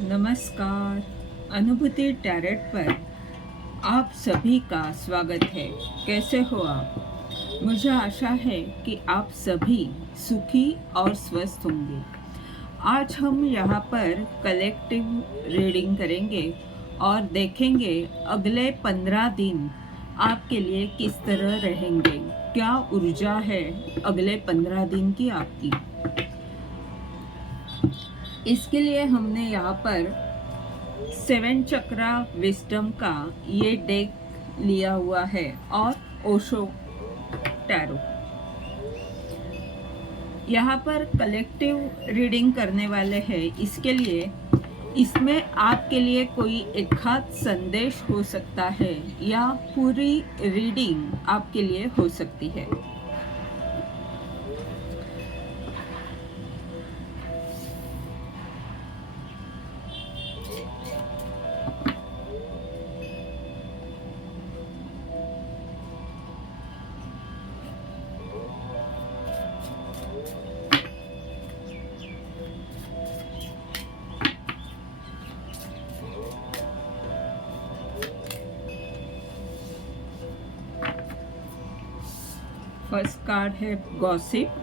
नमस्कार। अनुभूति टैरेट पर आप सभी का स्वागत है। कैसे हो आप? मुझे आशा है कि आप सभी सुखी और स्वस्थ होंगे। आज हम यहाँ पर कलेक्टिव रीडिंग करेंगे और देखेंगे अगले 15 दिन आपके लिए किस तरह रहेंगे, क्या ऊर्जा है अगले 15 दिन की आपकी। इसके लिए हमने यहाँ पर 7 चक्रा विस्डम का ये डेक लिया हुआ है और ओशो टैरो। यहाँ पर कलेक्टिव रीडिंग करने वाले हैं, इसके लिए इसमें आपके लिए कोई एक खास संदेश हो सकता है या पूरी रीडिंग आपके लिए हो सकती है। फर्स्ट कार्ड है gossip.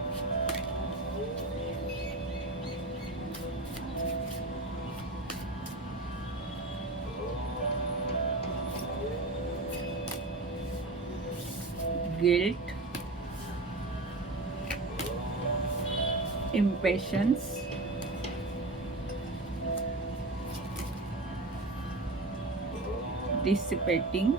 Guilt, impatience, dissipating,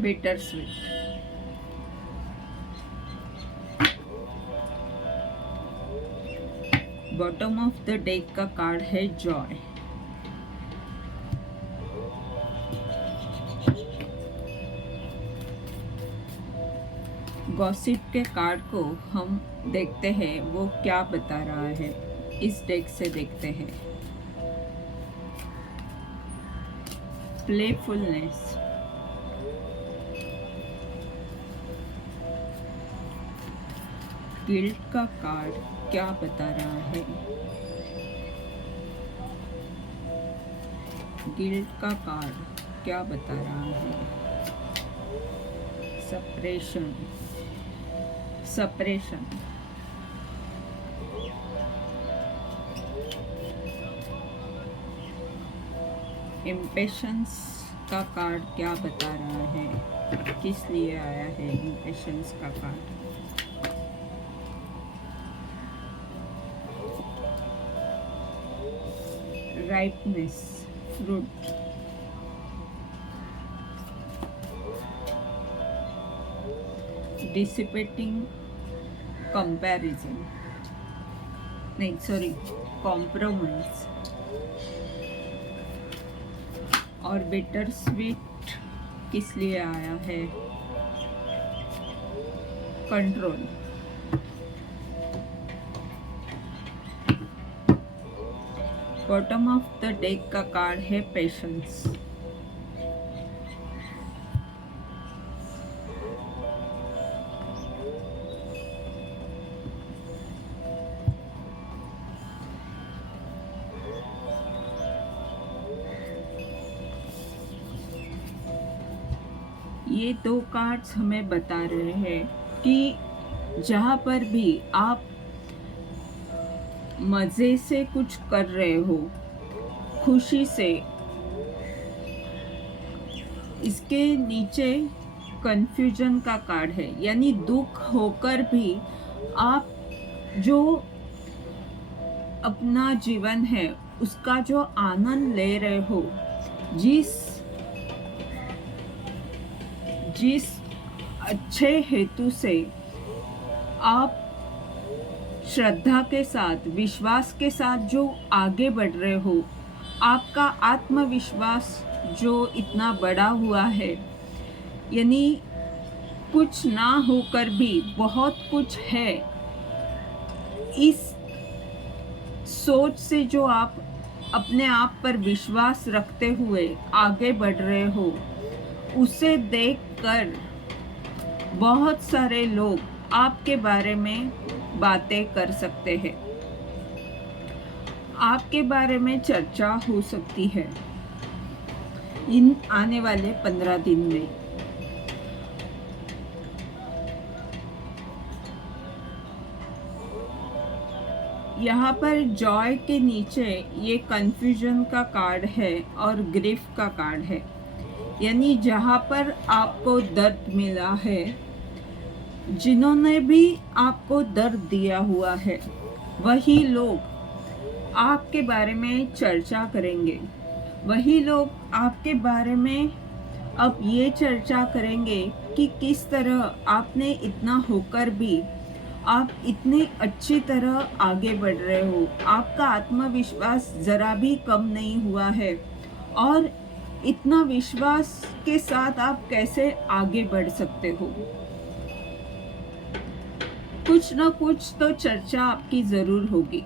bittersweet। Bottom of the deck का कार्ड है जॉय। गॉसिप के कार्ड को हम देखते हैं वो क्या बता रहा है, इस डेक से देखते हैं। प्लेफुलनेस, गिल्ट का कार्ड क्या बता रहा है? गिल्ट का कार्ड क्या बता रहा है? सप्रेशन, सप्रेशन, इम्पेशंस का कार्ड क्या बता रहा है? किस लिए आया है इम्पेशंस का कार्ड? राइपनेस, फ्रूट, डिसिपेटिंग, कंपैरिजन, नहीं सॉरी कॉम्प्रोमाइज, और बिटर स्वीट किस लिए आया है? Control. Bottom of the deck का कार्ड है पेशेंस। ये दो कार्ड्स हमें बता रहे हैं कि जहाँ पर भी आप मज़े से कुछ कर रहे हो, खुशी से, इसके नीचे कन्फ्यूजन का कार्ड है, यानी दुख होकर भी आप जो अपना जीवन है उसका जो आनंद ले रहे हो, जिस अच्छे हेतु से आप श्रद्धा के साथ, विश्वास के साथ जो आगे बढ़ रहे हो, आपका आत्मविश्वास जो इतना बड़ा हुआ है, यानी कुछ ना होकर भी बहुत कुछ है, इस सोच से जो आप अपने आप पर विश्वास रखते हुए आगे बढ़ रहे हो, उसे देखकर बहुत सारे लोग आपके बारे में बातें कर सकते हैं, आपके बारे में चर्चा हो सकती है इन आने वाले 15 दिन में। यहाँ पर जॉय के नीचे ये कन्फ्यूजन का कार्ड है और ग्रीफ का कार्ड है, यानी जहाँ पर आपको दर्द मिला है, जिन्होंने भी आपको दर्द दिया हुआ है, वही लोग आपके बारे में चर्चा करेंगे। वही लोग आपके बारे में अब ये चर्चा करेंगे कि किस तरह आपने इतना होकर भी आप इतनी अच्छी तरह आगे बढ़ रहे हो, आपका आत्मविश्वास ज़रा भी कम नहीं हुआ है और इतना विश्वास के साथ आप कैसे आगे बढ़ सकते हो। कुछ ना कुछ तो चर्चा आपकी ज़रूर होगी।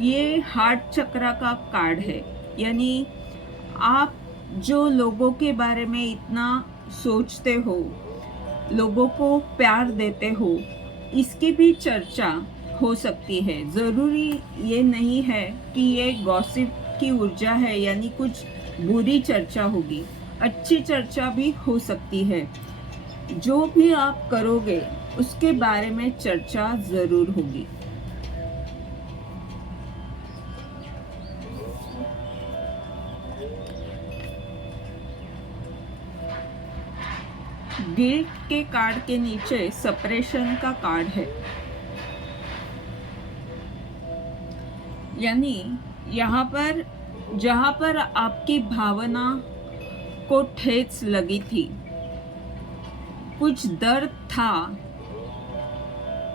ये हार्ट चक्र का कार्ड है, यानी आप जो लोगों के बारे में इतना सोचते हो, लोगों को प्यार देते हो, इसकी भी चर्चा हो सकती है। ज़रूरी ये नहीं है कि ये गॉसिप की ऊर्जा है, यानी कुछ बुरी चर्चा होगी, अच्छी चर्चा भी हो सकती है। जो भी आप करोगे उसके बारे में चर्चा ज़रूर होगी। गिल्ट के कार्ड के नीचे सेपरेशन का कार्ड है, यानी यहाँ पर जहाँ पर आपकी भावना को ठेस लगी थी, कुछ दर्द था,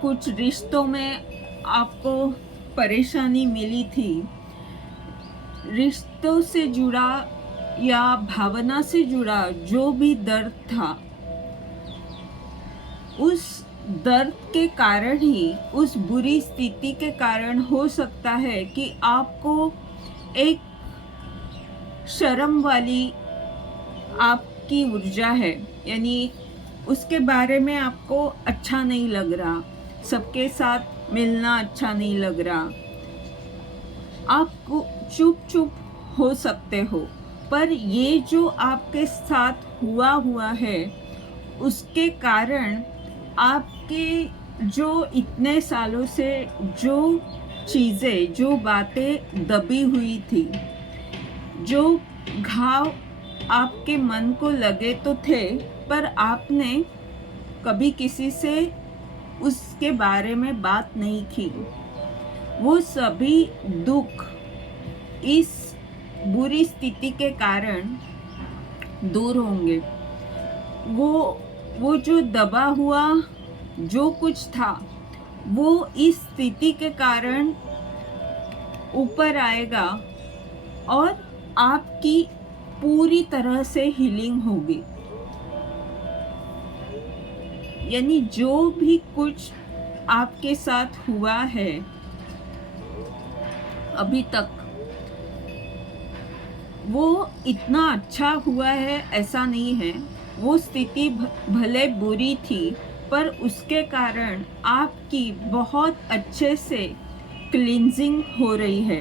कुछ रिश्तों में आपको परेशानी मिली थी, रिश्तों से जुड़ा या भावना से जुड़ा जो भी दर्द था, उस दर्द के कारण ही, उस बुरी स्थिति के कारण हो सकता है कि आपको एक शर्म वाली आपकी ऊर्जा है, यानी उसके बारे में आपको अच्छा नहीं लग रहा, सबके साथ मिलना अच्छा नहीं लग रहा, आप चुप चुप हो सकते हो। पर ये जो आपके साथ हुआ है, उसके कारण आपके जो इतने सालों से जो चीज़ें, जो बातें दबी हुई थी, जो घाव आपके मन को लगे तो थे, पर आपने कभी किसी से उसके बारे में बात नहीं की, वो सभी दुख इस बुरी स्थिति के कारण दूर होंगे। वो जो दबा हुआ जो कुछ था, वो इस स्थिति के कारण ऊपर आएगा और आपकी पूरी तरह से हीलिंग होगी। यानी जो भी कुछ आपके साथ हुआ है अभी तक, वो इतना अच्छा हुआ है ऐसा नहीं है। वो स्थिति भले बुरी थी, पर उसके कारण आपकी बहुत अच्छे से क्लींजिंग हो रही है।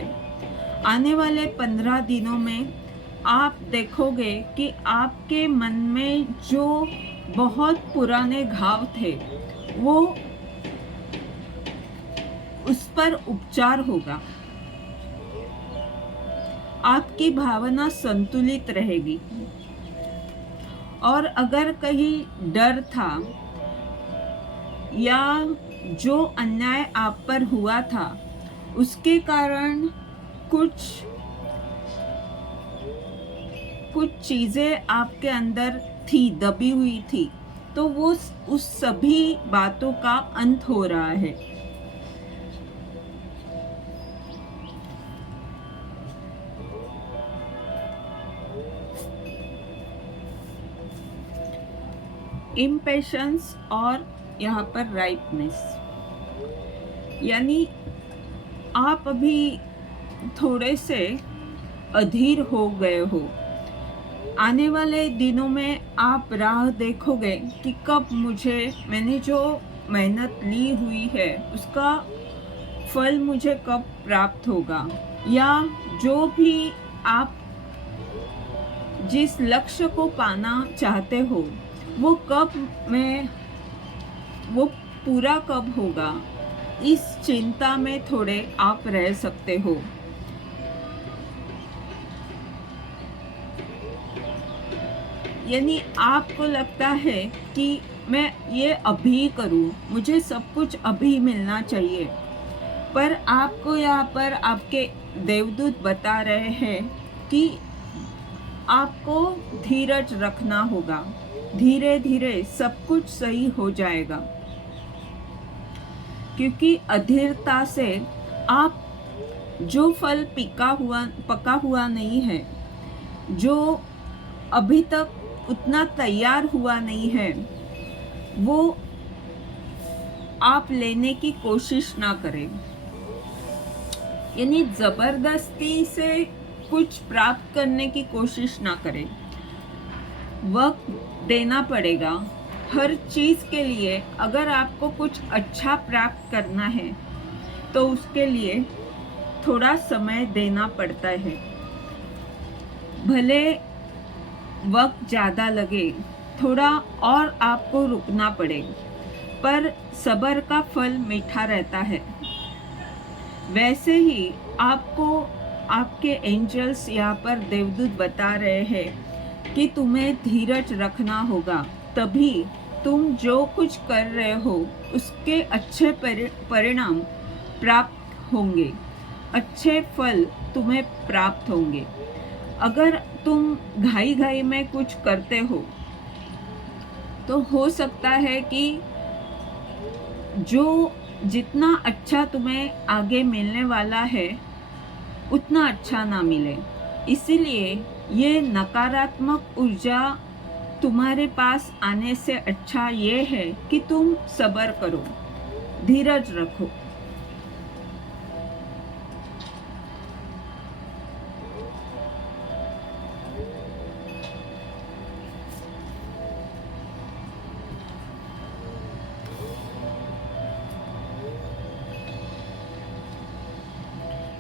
आने वाले 15 दिनों में आप देखोगे कि आपके मन में जो बहुत पुराने घाव थे, वो उस पर उपचार होगा। आपकी भावना संतुलित रहेगी। और अगर कहीं डर था या जो अन्याय आप पर हुआ था, उसके कारण कुछ चीज़ें आपके अंदर थी, दबी हुई थी, तो वो उस सभी बातों का अंत हो रहा है। इम्पेशंस और यहाँ पर राइपनेस, यानी आप अभी थोड़े से अधीर हो गए हो। आने वाले दिनों में आप राह देखोगे कि कब मैंने जो मेहनत ली हुई है उसका फल मुझे कब प्राप्त होगा, या जो भी आप जिस लक्ष्य को पाना चाहते हो वो पूरा कब होगा। इस चिंता में थोड़े आप रह सकते हो। यानी आपको लगता है कि मैं ये अभी करूं, मुझे सब कुछ अभी मिलना चाहिए, पर आपको यहाँ पर आपके देवदूत बता रहे हैं कि आपको धीरज रखना होगा। धीरे धीरे सब कुछ सही हो जाएगा, क्योंकि अधीरता से आप जो फल पका हुआ नहीं है, जो अभी तक उतना तैयार हुआ नहीं है, वो आप लेने की कोशिश ना करें। यानी जबरदस्ती से कुछ प्राप्त करने की कोशिश ना करें। वक्त देना पड़ेगा हर चीज के लिए। अगर आपको कुछ अच्छा प्राप्त करना है तो उसके लिए थोड़ा समय देना पड़ता है। भले वक्त ज़्यादा लगे, थोड़ा और आपको रुकना पड़े, पर सब्र का फल मीठा रहता है। वैसे ही आपको आपके एंजल्स यहाँ पर देवदूत बता रहे हैं कि तुम्हें धीरज रखना होगा, तभी तुम जो कुछ कर रहे हो उसके अच्छे परिणाम प्राप्त होंगे, अच्छे फल तुम्हें प्राप्त होंगे। अगर तुम घाई में कुछ करते हो तो हो सकता है कि जो जितना अच्छा तुम्हें आगे मिलने वाला है उतना अच्छा ना मिले। इसीलिए ये नकारात्मक ऊर्जा तुम्हारे पास आने से अच्छा ये है कि तुम सब्र करो, धीरज रखो।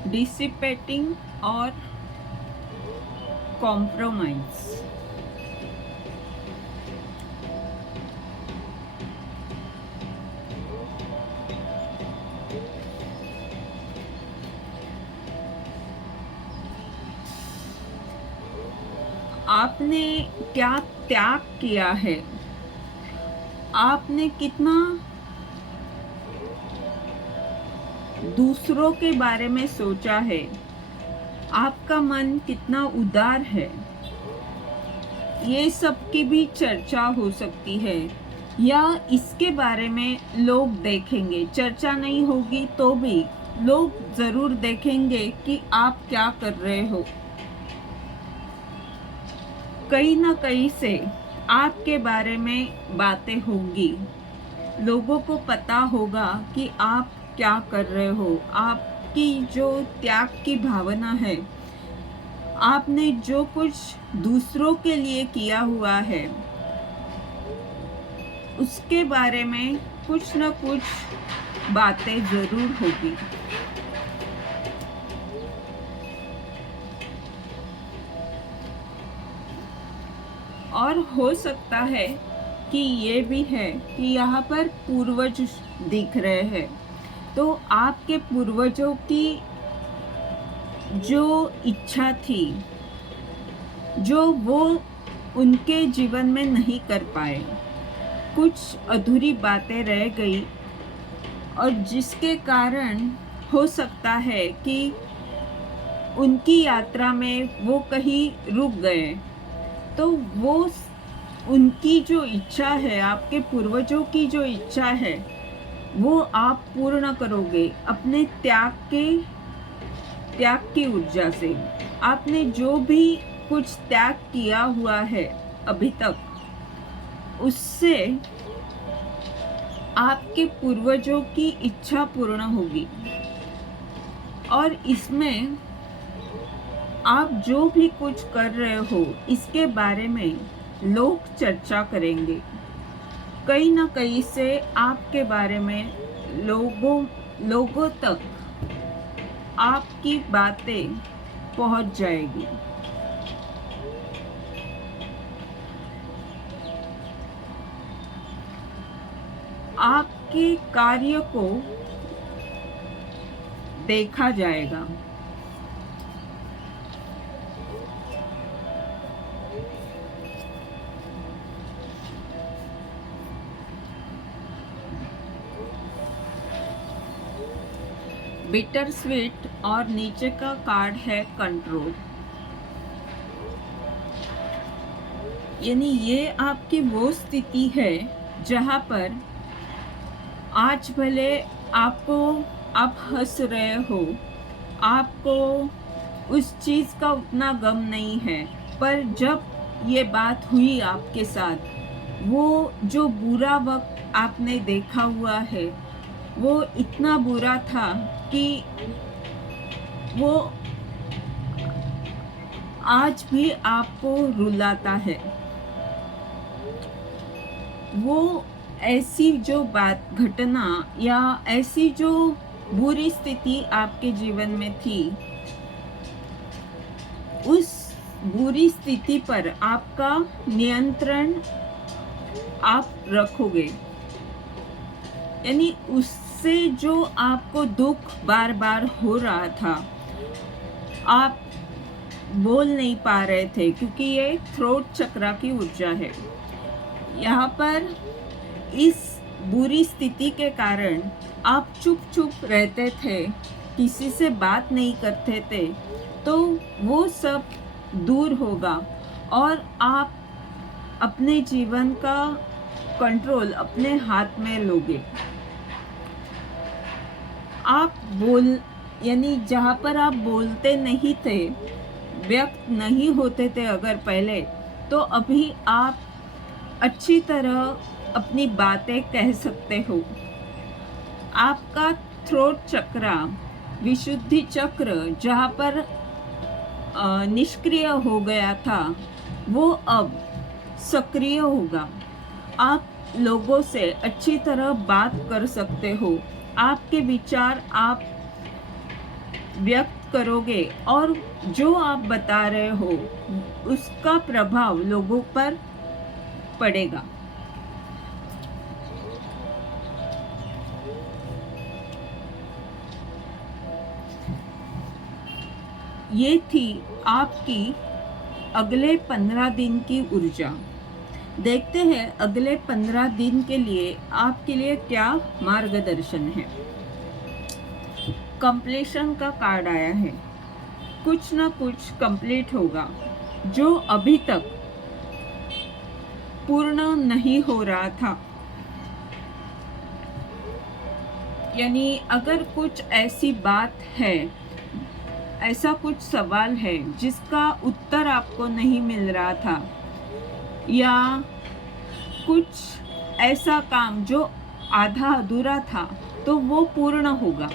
डिसिपेटिंग और कॉम्प्रोमाइज। आपने क्या त्याग किया है, आपने कितना दूसरों के बारे में सोचा है, आपका मन कितना उदार है, ये सब की भी चर्चा हो सकती है। या इसके बारे में लोग देखेंगे, चर्चा नहीं होगी तो भी लोग जरूर देखेंगे कि आप क्या कर रहे हो। कहीं ना कहीं से आपके बारे में बातें होंगी, लोगों को पता होगा कि आप क्या कर रहे हो। आपकी जो त्याग की भावना है, आपने जो कुछ दूसरों के लिए किया हुआ है, उसके बारे में कुछ न कुछ बातें जरूर होगी। और हो सकता है कि ये भी है कि यहाँ पर पूर्वज दिख रहे हैं, तो आपके पूर्वजों की जो इच्छा थी, जो वो उनके जीवन में नहीं कर पाए, कुछ अधूरी बातें रह गई, और जिसके कारण हो सकता है कि उनकी यात्रा में वो कहीं रुक गए। तो वो उनकी जो इच्छा है, आपके पूर्वजों की जो इच्छा है, वो आप पूर्ण करोगे अपने त्याग की ऊर्जा से। आपने जो भी कुछ त्याग किया हुआ है अभी तक, उससे आपके पूर्वजों की इच्छा पूर्ण होगी। और इसमें आप जो भी कुछ कर रहे हो इसके बारे में लोग चर्चा करेंगे। कहीं ना कहीं से आपके बारे में लोगों तक आपकी बातें पहुंच जाएगी। आपके कार्य को देखा जाएगा। बिटर स्वीट और नीचे का कार्ड है कंट्रोल, यानी ये आपकी वो स्थिति है जहाँ पर आज भले आप हंस रहे हो, आपको उस चीज़ का उतना गम नहीं है, पर जब ये बात हुई आपके साथ, वो जो बुरा वक्त आपने देखा हुआ है वो इतना बुरा था कि वो आज भी आपको रुलाता है। वो ऐसी जो घटना या ऐसी जो बुरी स्थिति आपके जीवन में थी, उस बुरी स्थिति पर आपका नियंत्रण आप रखोगे, यानी उससे जो आपको दुख बार बार हो रहा था, आप बोल नहीं पा रहे थे क्योंकि ये थ्रोट चक्र की ऊर्जा है। यहाँ पर इस बुरी स्थिति के कारण आप चुप चुप रहते थे, किसी से बात नहीं करते थे, तो वो सब दूर होगा और आप अपने जीवन का कंट्रोल अपने हाथ में लोगे। आप यानी जहाँ पर आप बोलते नहीं थे, व्यक्त नहीं होते थे अगर पहले, तो अभी आप अच्छी तरह अपनी बातें कह सकते हो। आपका थ्रोट चक्र, विशुद्धि चक्र जहाँ पर निष्क्रिय हो गया था, वो अब सक्रिय होगा। आप लोगों से अच्छी तरह बात कर सकते हो, आपके विचार आप व्यक्त करोगे और जो आप बता रहे हो उसका प्रभाव लोगों पर पड़ेगा। ये थी आपकी अगले 15 दिन की ऊर्जा। देखते हैं अगले 15 दिन के लिए आपके लिए क्या मार्गदर्शन है। कंप्लीशन का कार्ड आया है। कुछ ना कुछ कंप्लीट होगा जो अभी तक पूर्ण नहीं हो रहा था। यानी अगर कुछ ऐसी बात है, ऐसा कुछ सवाल है जिसका उत्तर आपको नहीं मिल रहा था, या कुछ ऐसा काम जो आधा अधूरा था, तो वो पूर्ण होगा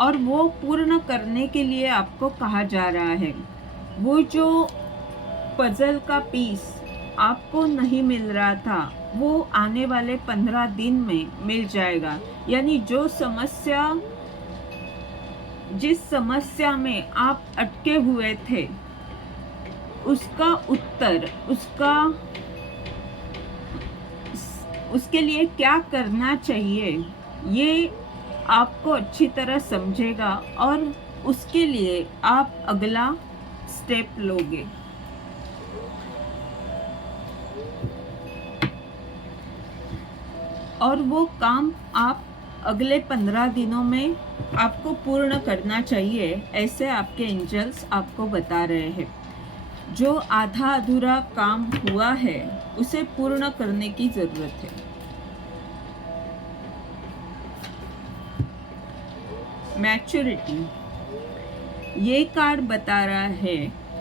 और वो पूर्ण करने के लिए आपको कहा जा रहा है। वो जो पजल का पीस आपको नहीं मिल रहा था, वो आने वाले 15 दिन में मिल जाएगा। यानी जिस समस्या में आप अटके हुए थे, उसका उत्तर, उसके लिए क्या करना चाहिए, ये आपको अच्छी तरह समझेगा और उसके लिए आप अगला स्टेप लोगे। और वो काम आप अगले 15 दिनों में आपको पूर्ण करना चाहिए, ऐसे आपके एंजल्स आपको बता रहे हैं। जो आधा अधूरा काम हुआ है उसे पूर्ण करने की जरूरत है। मैच्योरिटी, ये कार्ड बता रहा है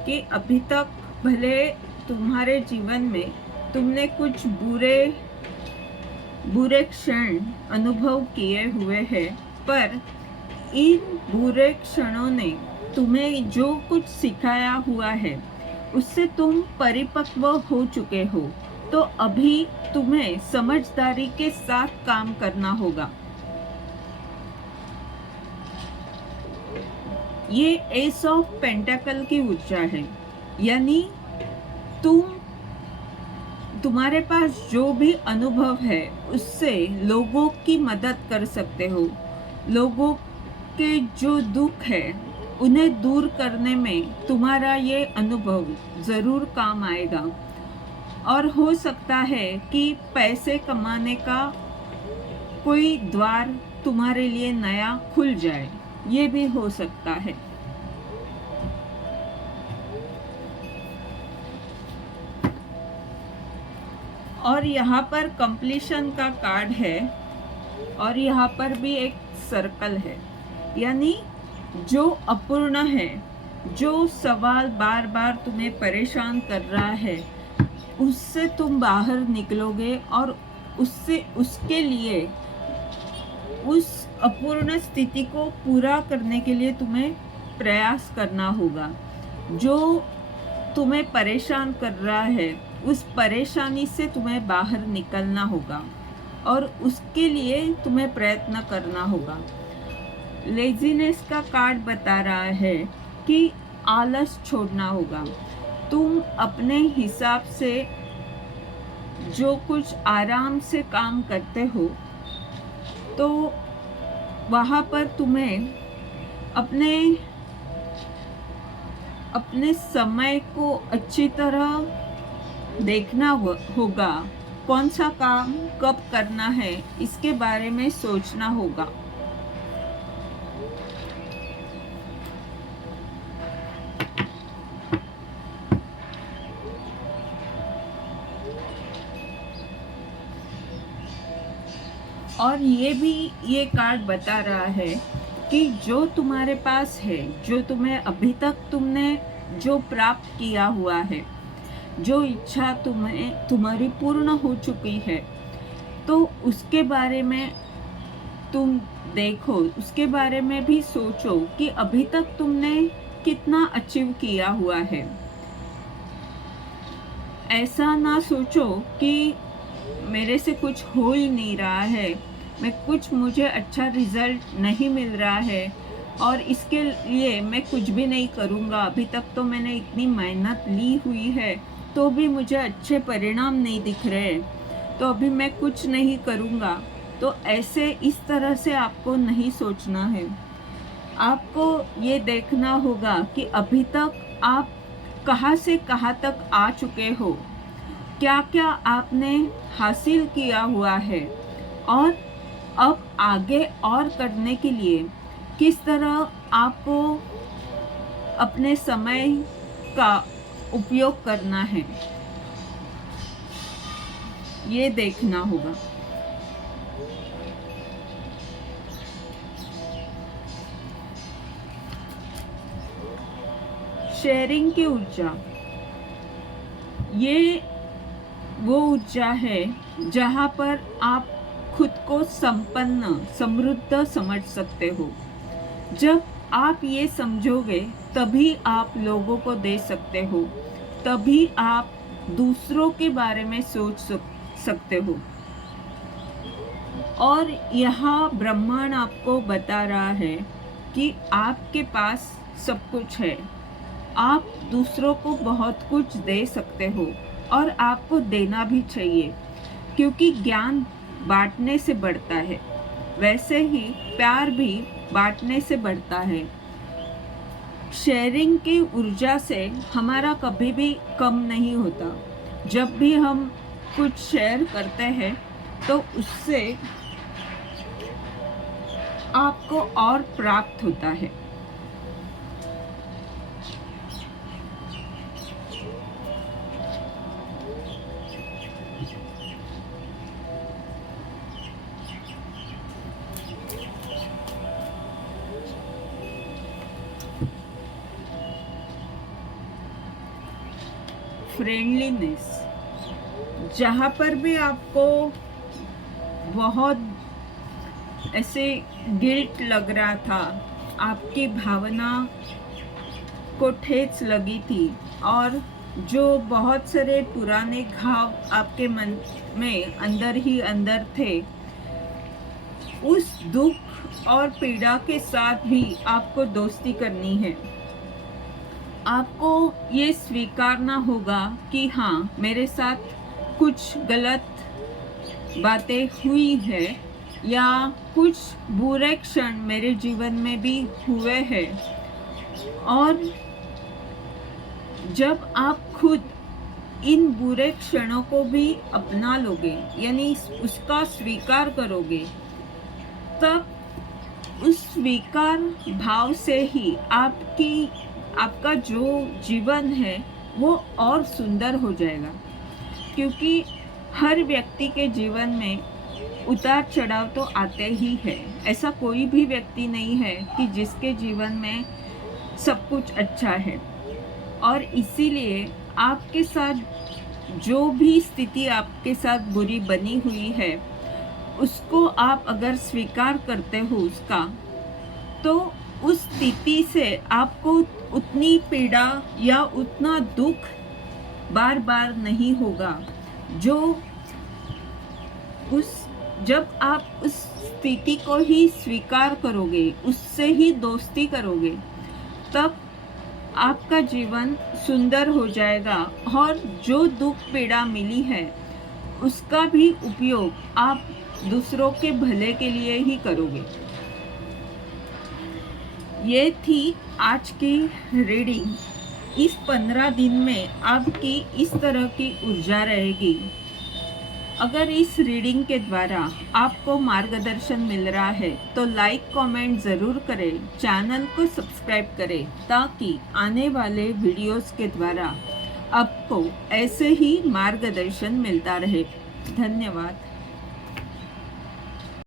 कि अभी तक भले तुम्हारे जीवन में तुमने कुछ बुरे क्षण अनुभव किए हुए हैं, पर इन बुरे क्षणों ने तुम्हें जो कुछ सिखाया हुआ है उससे तुम परिपक्व हो चुके हो, तो अभी तुम्हें समझदारी के साथ काम करना होगा। ये एस ऑफ पेंटाकल की ऊर्जा है, यानी तुम्हारे पास जो भी अनुभव है उससे लोगों की मदद कर सकते हो। लोगों के जो दुख है उन्हें दूर करने में तुम्हारा ये अनुभव ज़रूर काम आएगा, और हो सकता है कि पैसे कमाने का कोई द्वार तुम्हारे लिए नया खुल जाए, ये भी हो सकता है। और यहाँ पर कंप्लीशन का कार्ड है, और यहाँ पर भी एक सर्कल है, यानी जो अपूर्ण है, जो सवाल बार बार तुम्हें परेशान कर रहा है, उससे तुम बाहर निकलोगे, और उसके लिए उस अपूर्ण स्थिति को पूरा करने के लिए तुम्हें प्रयास करना होगा। जो तुम्हें परेशान कर रहा है उस परेशानी से तुम्हें बाहर निकलना होगा, और उसके लिए तुम्हें प्रयत्न करना होगा। लेजीनेस का कार्ड बता रहा है कि आलस छोड़ना होगा। तुम अपने हिसाब से जो कुछ आराम से काम करते हो, तो वहाँ पर तुम्हें अपने समय को अच्छी तरह देखना होगा। कौन सा काम कब करना है इसके बारे में सोचना होगा। और ये कार्ड बता रहा है कि जो तुम्हारे पास है, जो तुम्हें अभी तक तुमने जो प्राप्त किया हुआ है, जो इच्छा तुम्हारी पूर्ण हो चुकी है, तो उसके बारे में तुम देखो, उसके बारे में भी सोचो कि अभी तक तुमने कितना अचीव किया हुआ है। ऐसा ना सोचो कि मेरे से कुछ हो ही नहीं रहा है, मुझे अच्छा रिजल्ट नहीं मिल रहा है, और इसके लिए मैं कुछ भी नहीं करूँगा। अभी तक तो मैंने इतनी मेहनत ली हुई है तो भी मुझे अच्छे परिणाम नहीं दिख रहे, तो अभी मैं कुछ नहीं करूँगा। तो ऐसे इस तरह से आपको नहीं सोचना है। आपको ये देखना होगा कि अभी तक आप कहाँ से कहाँ तक आ चुके हो, क्या क्या आपने हासिल किया हुआ है, और अब आगे और करने के लिए किस तरह आपको अपने समय का उपयोग करना है, ये देखना होगा। शेयरिंग की ऊर्जा, ये वो ऊर्जा है जहाँ पर आप खुद को संपन्न, समृद्ध समझ सकते हो। जब आप ये समझोगे तभी आप लोगों को दे सकते हो, तभी आप दूसरों के बारे में सोच सकते हो। और यहाँ ब्रह्मांड आपको बता रहा है कि आपके पास सब कुछ है, आप दूसरों को बहुत कुछ दे सकते हो, और आपको देना भी चाहिए, क्योंकि ज्ञान बांटने से बढ़ता है, वैसे ही प्यार भी बांटने से बढ़ता है। शेयरिंग की ऊर्जा से हमारा कभी भी कम नहीं होता। जब भी हम कुछ शेयर करते हैं तो उससे आपको और प्राप्त होता है। फ्रेंडलीनेस, जहाँ पर भी आपको बहुत ऐसे गिल्ट लग रहा था, आपकी भावना को ठेस लगी थी और जो बहुत सारे पुराने घाव आपके मन में अंदर ही अंदर थे, उस दुख और पीड़ा के साथ भी आपको दोस्ती करनी है। आपको ये स्वीकारना होगा कि हाँ, मेरे साथ कुछ गलत बातें हुई है या कुछ बुरे क्षण मेरे जीवन में भी हुए हैं, और जब आप खुद इन बुरे क्षणों को भी अपना लोगे, यानी उसका स्वीकार करोगे, तब उस स्वीकार भाव से ही आपका जो जीवन है वो और सुंदर हो जाएगा। क्योंकि हर व्यक्ति के जीवन में उतार चढ़ाव तो आते ही है। ऐसा कोई भी व्यक्ति नहीं है कि जिसके जीवन में सब कुछ अच्छा है, और इसीलिए आपके साथ जो भी स्थिति आपके साथ बुरी बनी हुई है, उसको आप अगर स्वीकार करते हो उसका, तो उस स्थिति से आपको उतनी पीड़ा या उतना दुख बार बार नहीं होगा। जब आप उस स्थिति को ही स्वीकार करोगे, उससे ही दोस्ती करोगे, तब आपका जीवन सुंदर हो जाएगा और जो दुख पीड़ा मिली है उसका भी उपयोग आप दूसरों के भले के लिए ही करोगे। ये थी आज की रीडिंग। इस 15 दिन में आपकी इस तरह की ऊर्जा रहेगी। अगर इस रीडिंग के द्वारा आपको मार्गदर्शन मिल रहा है तो लाइक कमेंट ज़रूर करें, चैनल को सब्सक्राइब करें, ताकि आने वाले वीडियोस के द्वारा आपको ऐसे ही मार्गदर्शन मिलता रहे। धन्यवाद।